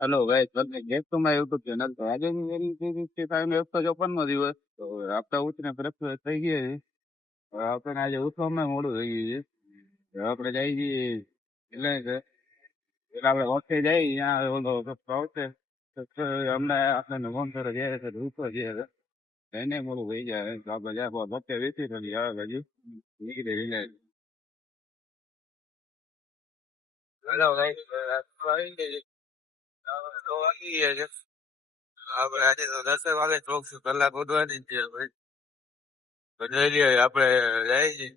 Hello guys, welcome back to my YouTube channel. तो આજે મેરી 154નો દિવસ તો આપણે ઉઠીને ફ્રેશ થઈ ગયા છે. હવે આપણને આજે ઉઠવામાં મોડું થઈ ગયું છે. હવે આપણે જઈએ છીએ રિલાયન્સ. એટલે આપણે હોટે જઈએ ત્યાં ઓલો આવશે તો અમને આપણને ફોન કરે જ્યારે છે ઉપર છે એને મોડું થઈ જાય તો આપણે જ્યાં હોટે વેચી તો આવે બાજુ નીકળે રિલાયન્સ. હેલો ગાઈસ, આવી ગયા છે. આપણે આજે તો 10 વાગે ચોકશું, કલાક ઉઠવાની જ છે ભાઈ. તો જોઈ લઈએ આપણે જાય છીએ.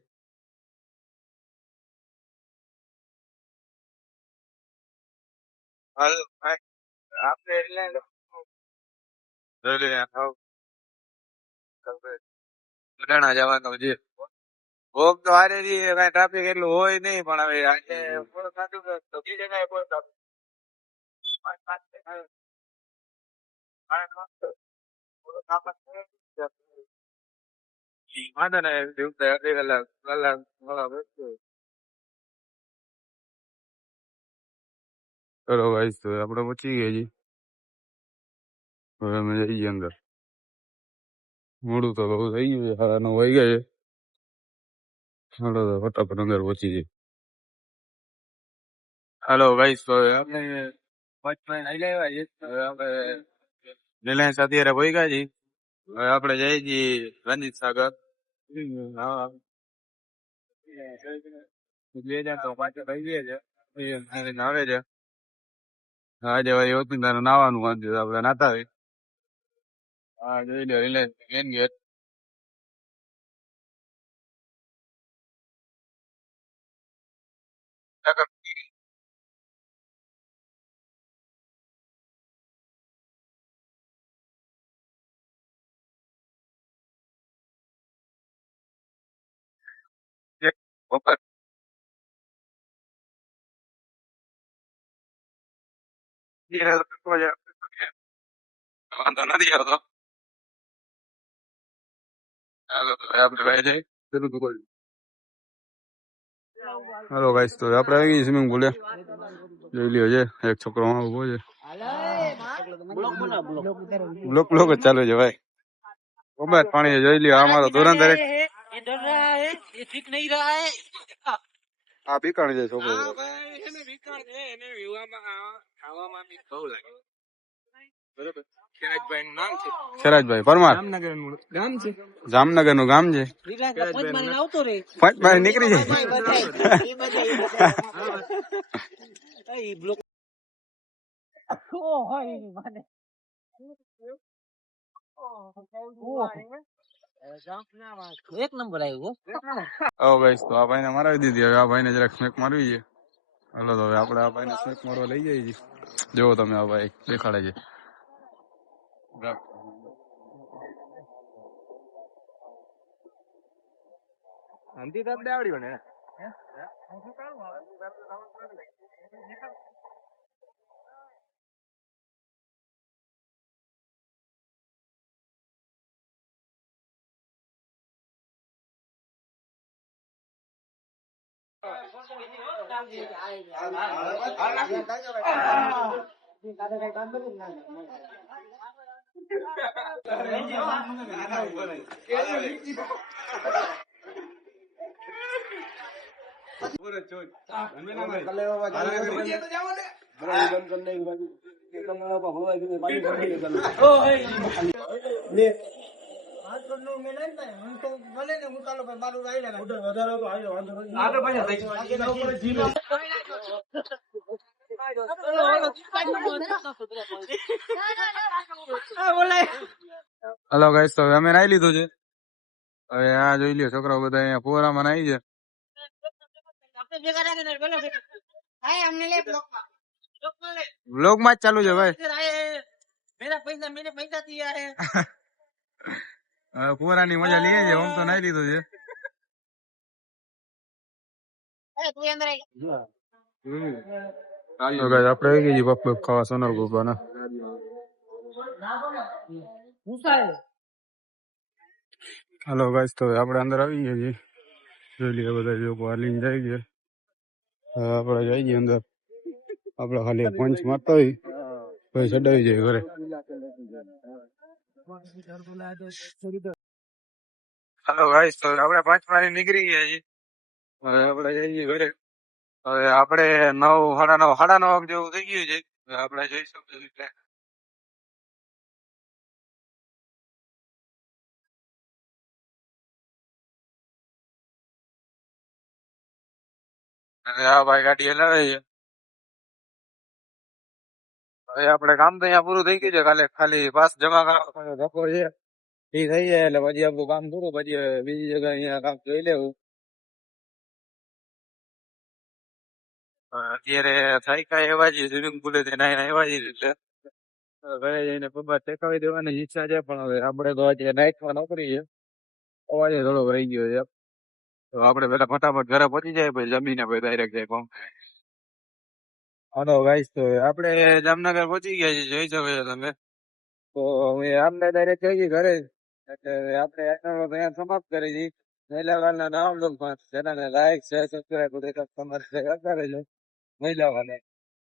હાલો ભાઈ, આપણે એટલે જોઈ લઈએ લટાણા જવાનું છે. ભોગ તો હારે કઈ ટ્રાફિક એટલું હોય નહીં, પણ હવે આજે થોડું ખાધું તો બીજે કઈ બહુ traffic. વાંધો ને દિવસે અડધી કલાક મોડા બેસતું. ચલો ગાઈસ, તો આપણે પહોંચી ગયા છીએ. હવે અમે જઈએ અંદર. મોડું તો બહુ થઈ ગયું છે, 9:30 વાગી ગયા છે. ચાલો તો ફટાફટ અંદર પહોંચી જઈએ. હેલો ગાઈસ, તો આપણે વોચમેન આવી ગયા છે. હવે આપણે રિલાયન્સ અત્યારે પહોંચ્યા છીએ. હવે આપણે જઈએ છીએ રણજીત સાગર. હા, 2000 તો પાછળ થઈ ગયા છે. નાવે છે આજે ભાઈ હોતું તારે નાવાનું આપણે નાતા હોય. હા, જોઈ લો રિલાયન્સ મેન ગેટ. વાંધો નથી આવતો. ચાલો તો આપણે ભાઈ જઈ. હાલો ગાઈસ, તો આપણે આવી ગઈ સ્વિમિંગ પુલે. જોઈ લ્યો છે એક છોકરો ઉભો છે. બ્લોક બ્લોક જ ચાલુ છે ભાઈ. ખબર પાણી જોઈ લ્યો. અમારો ધુરંધર આ બીકાણ છે છોકરો. ખેરાજભાઈ પરમાર જામનગર નું ગામ છે. પંચમહાલ નીકળી જાય. એક નંબર આવ્યો. ગાઈસ, તો આ ભાઈને મરાવી દીધી. હવે આ ભાઈને જરાક સ્મેક મારવી છે. હાલો તો હવે આપણે આ ભાઈને સ્મેક મારવા લઈ જઈએ છીએ. જોવો તમે આ ભાઈ દેખાડે છે. હેલો ગાઈસ, તો અમે નાઈ લીધું છે. હવે આ જોઈ લ્યો છોકરાઓ બધા અહીંયા ફોરામાં નાઈ છે. વ્લોગ માં જ ચાલુ છે ભાઈ. ફોરાની મજા લઈએ છે. આમ તો નાઈ લીધું છે. આપણે આવી ગઈ પપ ખાવા સોનર ગોપાના. હાલો ગાઈસ, તો આપણે અંદર આવી ગયા છીએ. જોઈ લઈએ બધા લોકો હાલીને જાય છે. આપણે જઈએ અંદર. આપણે ખાલી પંચ મારતા હોય પછી ચડાવી જાય ઘરે. હાલો ગાઈસ, તો આપણે 5 વાગે નીકળી ગયા છીએ. હવે આપણે જઈએ ઘરે. હવે આપણે 9, સાડા 9 જેવું થઈ ગયું છે. હવે આપણે જઈશું એટલે. અને આ ભાઈ ગાડી હલાવે છે. હવે આપણે કામ તો અહીંયા પૂરું થઈ ગયું છે. ખાલી પાસ જમા કરવાનો ધક્કો છે. એ થઈ જાય એટલે પછી આપણું કામ પૂરું. પછી બીજી જગ્યાએ અહીંયા કામ જોઈ લેવું. અત્યારે થાક્યા એવા જ સ્વિમિંગ પુલે આવ્યા જ એટલે ઘરે જઈને પપ્પા ટેકાવી દેવાની ઈચ્છા છે. પણ હવે આપણે તો આજે નાઇટમાં નોકરી છે. અવાજ થોડોક રહી ગયો છે. તો આપણે પેલા ફટાફટ ઘરે પહોંચી જાય, પછી જમીને પછી ડાયરેક્ટ જાય કોમ. હાલો ગાઈસ, તો આપણે જામનગર પહોંચી ગયા છીએ, જોઈ શકો છો તમે. તો હવે આપણે ડાયરેક્ટ જઈએ ઘરે. એટલે આપણે અહીંયા સમાપ્ત કરી દઈએ. મહિલાવાળના નામ લોકો જેનાને લાઈક શેર સબસ્ક્રાઈબ તમારે કરતા રહેજો. મહિલાવાળા